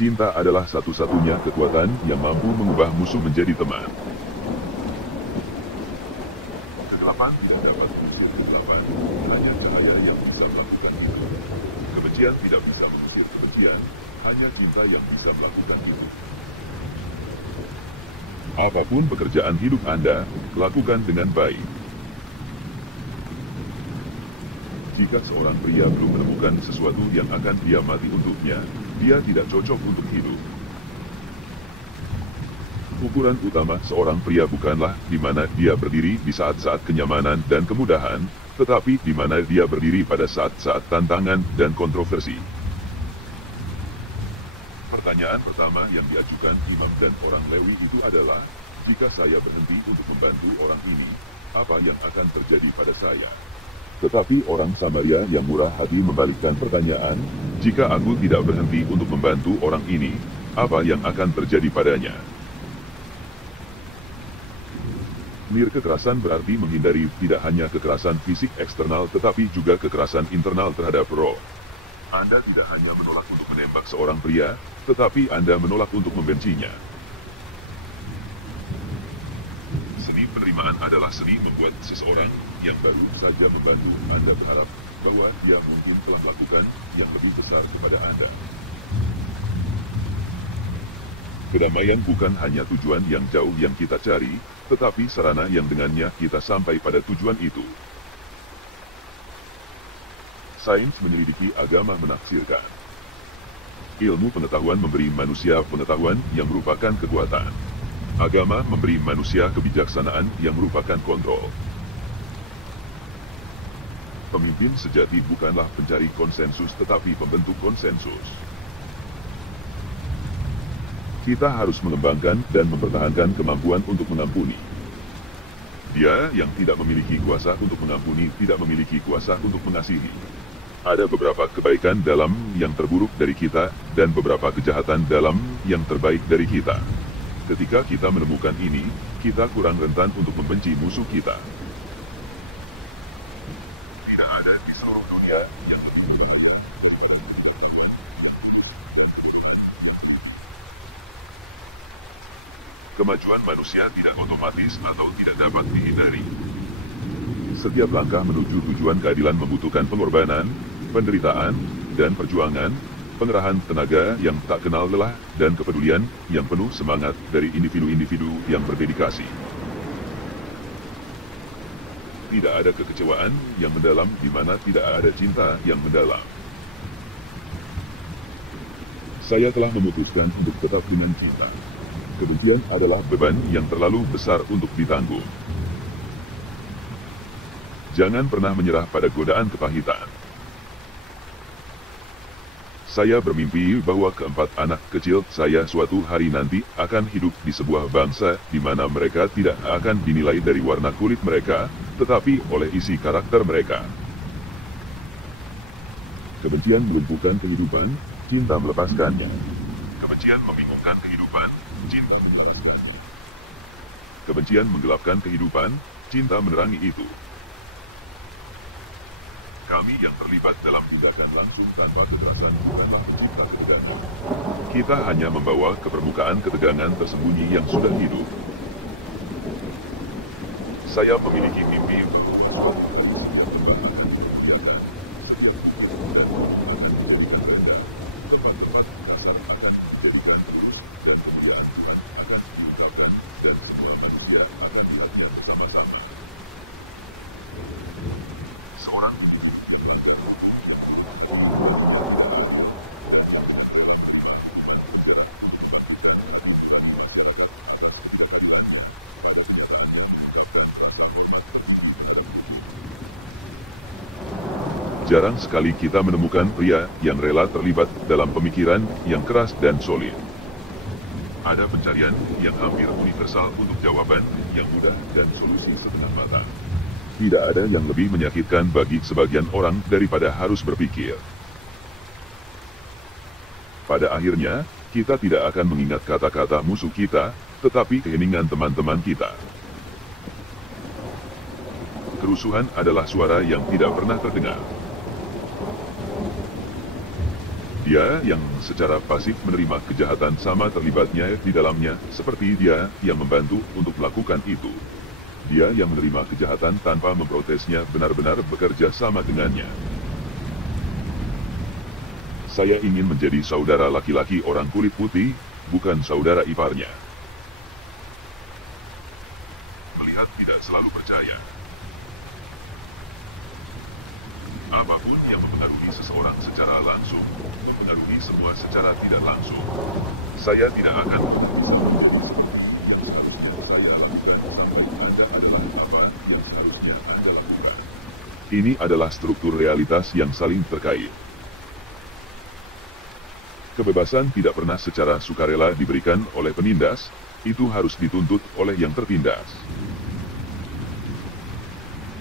Cinta adalah satu-satunya kekuatan yang mampu mengubah musuh menjadi teman. Kegelapan tidak dapat mengusir kegelapan, hanya cahaya yang bisa melakukan itu. Kebencian tidak bisa mengusir kebencian, hanya cinta yang bisa melakukan itu. Apapun pekerjaan hidup Anda, lakukan dengan baik. Jika seorang pria belum menemukan sesuatu yang akan dia mati untuknya, dia tidak cocok untuk hidup. Ukuran utama seorang pria bukanlah di mana dia berdiri di saat-saat kenyamanan dan kemudahan, tetapi di mana dia berdiri pada saat-saat tantangan dan kontroversi. Pertanyaan pertama yang diajukan imam dan orang Lewi itu adalah, jika saya berhenti untuk membantu orang ini, apa yang akan terjadi pada saya? Tetapi orang Samaria yang murah hati membalikkan pertanyaan, jika aku tidak berhenti untuk membantu orang ini, apa yang akan terjadi padanya? Kekerasan berarti menghindari tidak hanya kekerasan fisik eksternal tetapi juga kekerasan internal terhadap roh. Anda tidak hanya menolak untuk menembak seorang pria, tetapi Anda menolak untuk membencinya. Seni penerimaan adalah seni membuat seseorang yang baru saja membantu Anda berharap bahwa dia mungkin telah melakukan yang lebih besar kepada Anda. Kedamaian bukan hanya tujuan yang jauh yang kita cari, tetapi sarana yang dengannya kita sampai pada tujuan itu. Sains menyelidiki, agama menafsirkan. Ilmu pengetahuan memberi manusia pengetahuan yang merupakan kekuatan. Agama memberi manusia kebijaksanaan yang merupakan kontrol. Pemimpin sejati bukanlah pencari konsensus tetapi pembentuk konsensus. Kita harus mengembangkan dan mempertahankan kemampuan untuk mengampuni. Dia yang tidak memiliki kuasa untuk mengampuni tidak memiliki kuasa untuk mengasihi. Ada beberapa kebaikan dalam yang terburuk dari kita, dan beberapa kejahatan dalam yang terbaik dari kita. Ketika kita menemukan ini, kita kurang rentan untuk membenci musuh kita. Tidak ada di seluruh dunia yang kemajuan manusia tidak otomatis atau tidak dapat dihindari. Setiap langkah menuju tujuan keadilan membutuhkan pengorbanan, penderitaan, dan perjuangan, pengerahan tenaga yang tak kenal lelah, dan kepedulian yang penuh semangat dari individu-individu yang berdedikasi. Tidak ada kekecewaan yang mendalam di mana tidak ada cinta yang mendalam. Saya telah memutuskan untuk tetap dengan cinta. Kebencian adalah beban yang terlalu besar untuk ditanggung. Jangan pernah menyerah pada godaan kepahitan. Saya bermimpi bahwa keempat anak kecil saya suatu hari nanti akan hidup di sebuah bangsa di mana mereka tidak akan dinilai dari warna kulit mereka, tetapi oleh isi karakter mereka. Kebencian melumpuhkan kehidupan, cinta melepaskannya. Kebencian membingungkan kehidupan, cinta melepaskannya. Kebencian menggelapkan kehidupan, cinta menerangi itu. Kami yang terlibat dalam tindakan langsung tanpa kekerasan bukanlah pencipta ketegangan. Kita hanya membawa ke permukaan ketegangan tersembunyi yang sudah hidup. Saya memiliki mimpi. Jarang sekali kita menemukan pria yang rela terlibat dalam pemikiran yang keras dan solid. Ada pencarian yang hampir universal untuk jawaban yang mudah dan solusi setengah matang. Tidak ada yang lebih menyakitkan bagi sebagian orang daripada harus berpikir. Pada akhirnya, kita tidak akan mengingat kata-kata musuh kita, tetapi keheningan teman-teman kita. Kerusuhan adalah suara yang tidak pernah terdengar. Dia yang secara pasif menerima kejahatan sama terlibatnya di dalamnya, seperti dia yang membantu untuk melakukan itu. Dia yang menerima kejahatan tanpa memprotesnya benar-benar bekerja sama dengannya. Saya ingin menjadi saudara laki-laki orang kulit putih, bukan saudara iparnya. Melihat tidak selalu percaya. Apapun yang mempengaruhi seseorang secara langsung, mempengaruhi semua secara tidak langsung. Saya tidak akan yang seharusnya saya lakukan sampai Anda adalah apa yang seharusnya Anda lakukan. Ini adalah struktur realitas yang saling terkait. Kebebasan tidak pernah secara sukarela diberikan oleh penindas, itu harus dituntut oleh yang tertindas.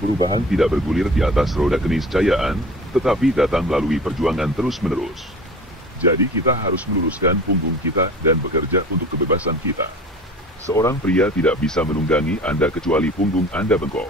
Perubahan tidak bergulir di atas roda keniscayaan, tetapi datang melalui perjuangan terus-menerus. Jadi kita harus meluruskan punggung kita dan bekerja untuk kebebasan kita. Seorang pria tidak bisa menunggangi Anda kecuali punggung Anda bengkok.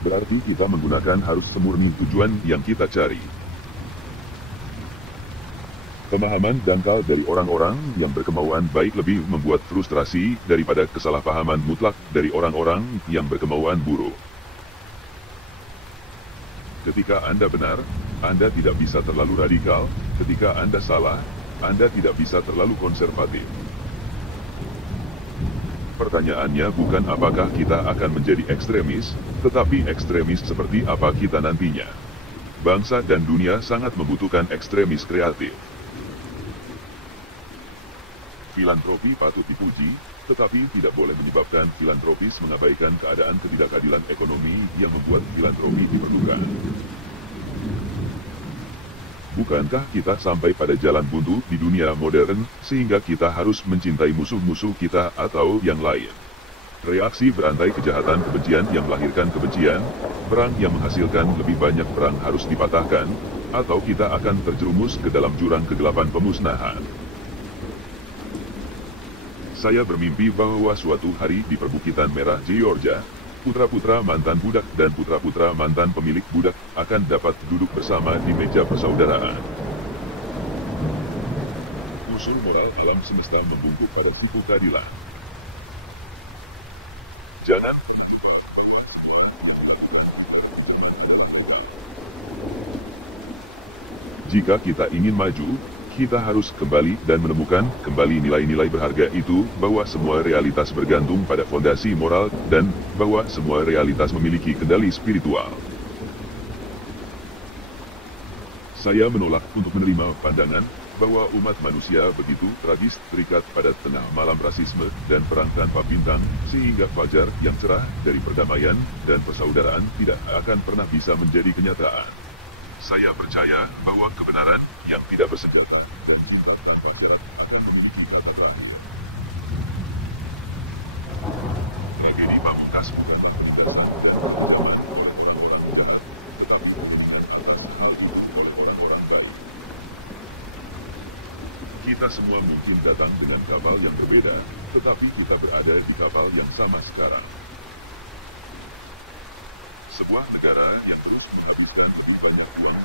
Berarti kita menggunakan harus semurni tujuan yang kita cari. Pemahaman dangkal dari orang-orang yang berkemauan baik lebih membuat frustrasi daripada kesalahpahaman mutlak dari orang-orang yang berkemauan buruk. Ketika Anda benar, Anda tidak bisa terlalu radikal, ketika Anda salah, Anda tidak bisa terlalu konservatif. Pertanyaannya bukan apakah kita akan menjadi ekstremis, tetapi ekstremis seperti apa kita nantinya. Bangsa dan dunia sangat membutuhkan ekstremis kreatif. Filantropi patut dipuji, tetapi tidak boleh menyebabkan filantropis mengabaikan keadaan ketidakadilan ekonomi yang membuat filantropi diperlukan. Bukankah kita sampai pada jalan buntu di dunia modern, sehingga kita harus mencintai musuh-musuh kita atau yang lain? Reaksi berantai kejahatan kebencian yang melahirkan kebencian, perang yang menghasilkan lebih banyak perang harus dipatahkan, atau kita akan terjerumus ke dalam jurang kegelapan pemusnahan. Saya bermimpi bahwa suatu hari di perbukitan merah Georgia, putra-putra mantan budak dan putra-putra mantan pemilik budak akan dapat duduk bersama di meja persaudaraan. Usul moral alam semesta membungkuk pada tipu keadilan. Jangan jika kita ingin maju, kita harus kembali dan menemukan kembali nilai-nilai berharga itu, bahwa semua realitas bergantung pada fondasi moral, dan bahwa semua realitas memiliki kendali spiritual. Saya menolak untuk menerima pandangan bahwa umat manusia begitu tragis terikat pada tengah malam rasisme dan perang tanpa bintang, sehingga fajar yang cerah dari perdamaian dan persaudaraan tidak akan pernah bisa menjadi kenyataan. Saya percaya bahwa kebenaran yang tidak bersenjata dan bintang tanpa jarak akan memiliki tata terang. Tragedi Pamungkas. Kita semua mungkin datang dengan kapal yang berbeda, tetapi kita berada di kapal yang sama sekarang. Sebuah negara yang terus menghabiskan lebih banyak uang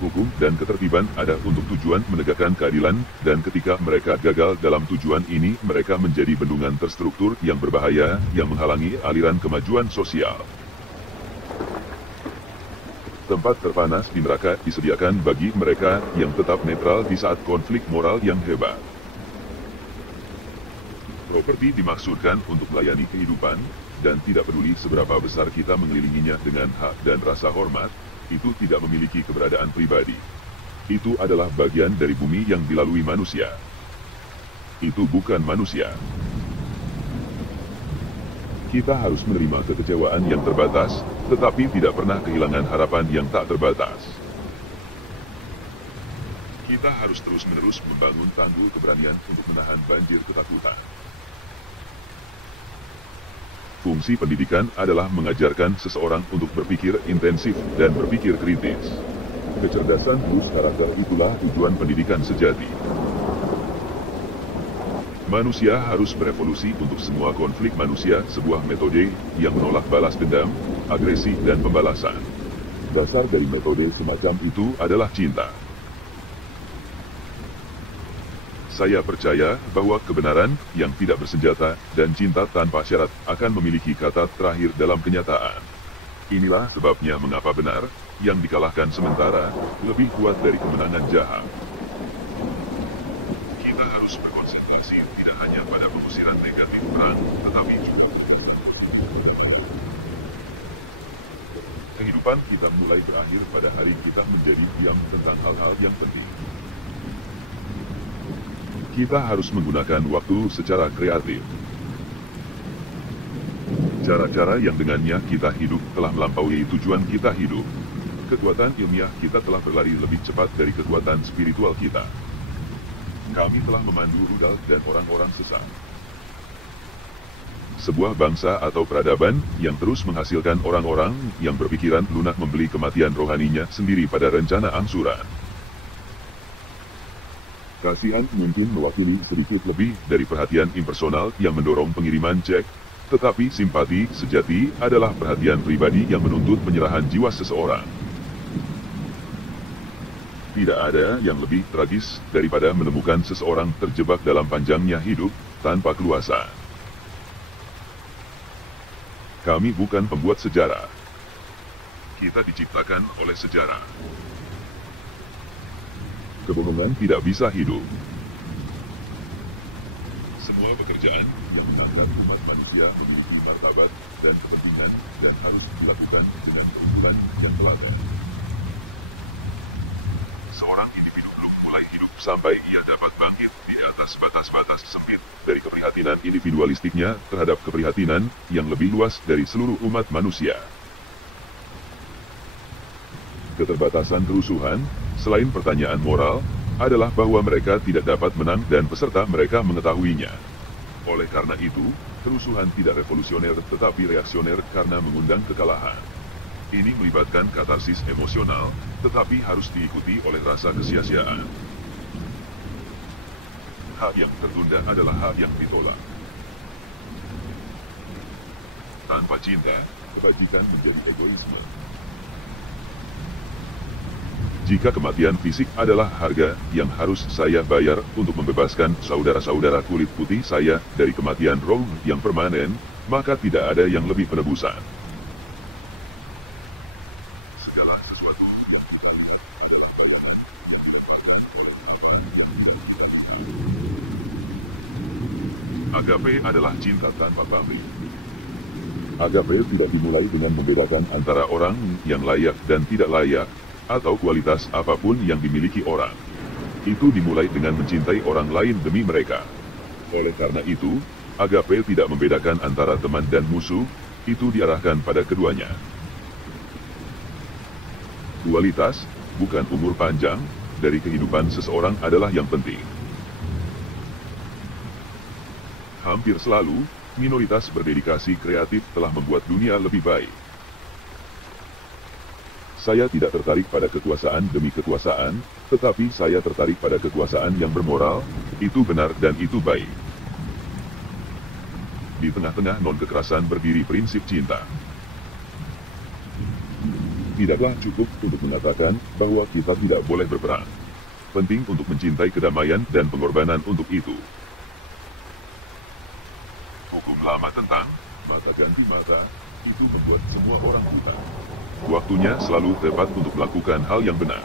hukum dan ketertiban ada untuk tujuan menegakkan keadilan, dan ketika mereka gagal dalam tujuan ini, mereka menjadi bendungan terstruktur yang berbahaya yang menghalangi aliran kemajuan sosial. Tempat terpanas di neraka disediakan bagi mereka yang tetap netral di saat konflik moral yang hebat. Properti dimaksudkan untuk melayani kehidupan, dan tidak peduli seberapa besar kita mengelilinginya dengan hak dan rasa hormat, itu tidak memiliki keberadaan pribadi. Itu adalah bagian dari bumi yang dilalui manusia. Itu bukan manusia. Kita harus menerima kekecewaan yang terbatas, tetapi tidak pernah kehilangan harapan yang tak terbatas. Kita harus terus-menerus membangun tanggul keberanian untuk menahan banjir ketakutan. Fungsi pendidikan adalah mengajarkan seseorang untuk berpikir intensif dan berpikir kritis. Kecerdasan plus karakter itulah tujuan pendidikan sejati. Manusia harus berevolusi untuk semua konflik manusia, sebuah metode yang menolak balas dendam, agresi, dan pembalasan. Dasar dari metode semacam itu adalah cinta. Saya percaya bahwa kebenaran yang tidak bersenjata dan cinta tanpa syarat akan memiliki kata terakhir dalam kenyataan. Inilah sebabnya mengapa benar yang dikalahkan sementara lebih kuat dari kemenangan jahat. Kita harus berkonsentrasi tidak hanya pada pengusiran negatif perang, tetapi juga kehidupan kita mulai berakhir pada hari kita menjadi diam tentang hal-hal yang penting. Kita harus menggunakan waktu secara kreatif. Cara-cara yang dengannya kita hidup telah melampaui tujuan kita hidup. Kekuatan ilmiah kita telah berlari lebih cepat dari kekuatan spiritual kita. Kami telah memandu rudal dan orang-orang sesat. Sebuah bangsa atau peradaban yang terus menghasilkan orang-orang yang berpikiran lunak membeli kematian rohaninya sendiri pada rencana angsuran. Kasihan mungkin mewakili sedikit lebih dari perhatian impersonal yang mendorong pengiriman cek, tetapi simpati sejati adalah perhatian pribadi yang menuntut penyerahan jiwa seseorang. Tidak ada yang lebih tragis daripada menemukan seseorang terjebak dalam panjangnya hidup tanpa keluasan. Kami bukan pembuat sejarah. Kita diciptakan oleh sejarah. Kebohongan tidak bisa hidup. Semua pekerjaan yang mengangkat umat manusia memiliki martabat dan kepentingan dan harus dilakukan dengan keunggulan yang telaten. Seorang individu belum mulai hidup sampai ia dapat bangkit di atas batas-batas sempit dari keprihatinan individualistiknya terhadap keprihatinan yang lebih luas dari seluruh umat manusia. Keterbatasan kerusuhan, selain pertanyaan moral, adalah bahwa mereka tidak dapat menang dan peserta mereka mengetahuinya. Oleh karena itu, kerusuhan tidak revolusioner tetapi reaksioner karena mengundang kekalahan. Ini melibatkan katarsis emosional, tetapi harus diikuti oleh rasa kesia-siaan. Hak yang tertunda adalah hak yang ditolak. Tanpa cinta, kebajikan menjadi egoisme. Jika kematian fisik adalah harga yang harus saya bayar untuk membebaskan saudara-saudara kulit putih saya dari kematian roh yang permanen, maka tidak ada yang lebih penebusan. Segala sesuatu. Agape adalah cinta tanpa pamrih. Agape tidak dimulai dengan membedakan antara orang yang layak dan tidak layak, atau kualitas apapun yang dimiliki orang. Itu dimulai dengan mencintai orang lain demi mereka. Oleh karena itu, agape tidak membedakan antara teman dan musuh, itu diarahkan pada keduanya. Kualitas, bukan umur panjang, dari kehidupan seseorang adalah yang penting. Hampir selalu, minoritas berdedikasi kreatif telah membuat dunia lebih baik. Saya tidak tertarik pada kekuasaan demi kekuasaan, tetapi saya tertarik pada kekuasaan yang bermoral, itu benar dan itu baik. Di tengah-tengah non-kekerasan berdiri prinsip cinta. Tidaklah cukup untuk mengatakan bahwa kita tidak boleh berperang. Penting untuk mencintai kedamaian dan pengorbanan untuk itu. Hukum lama tentang mata ganti mata, itu membuat semua orang buta. Waktunya selalu tepat untuk melakukan hal yang benar.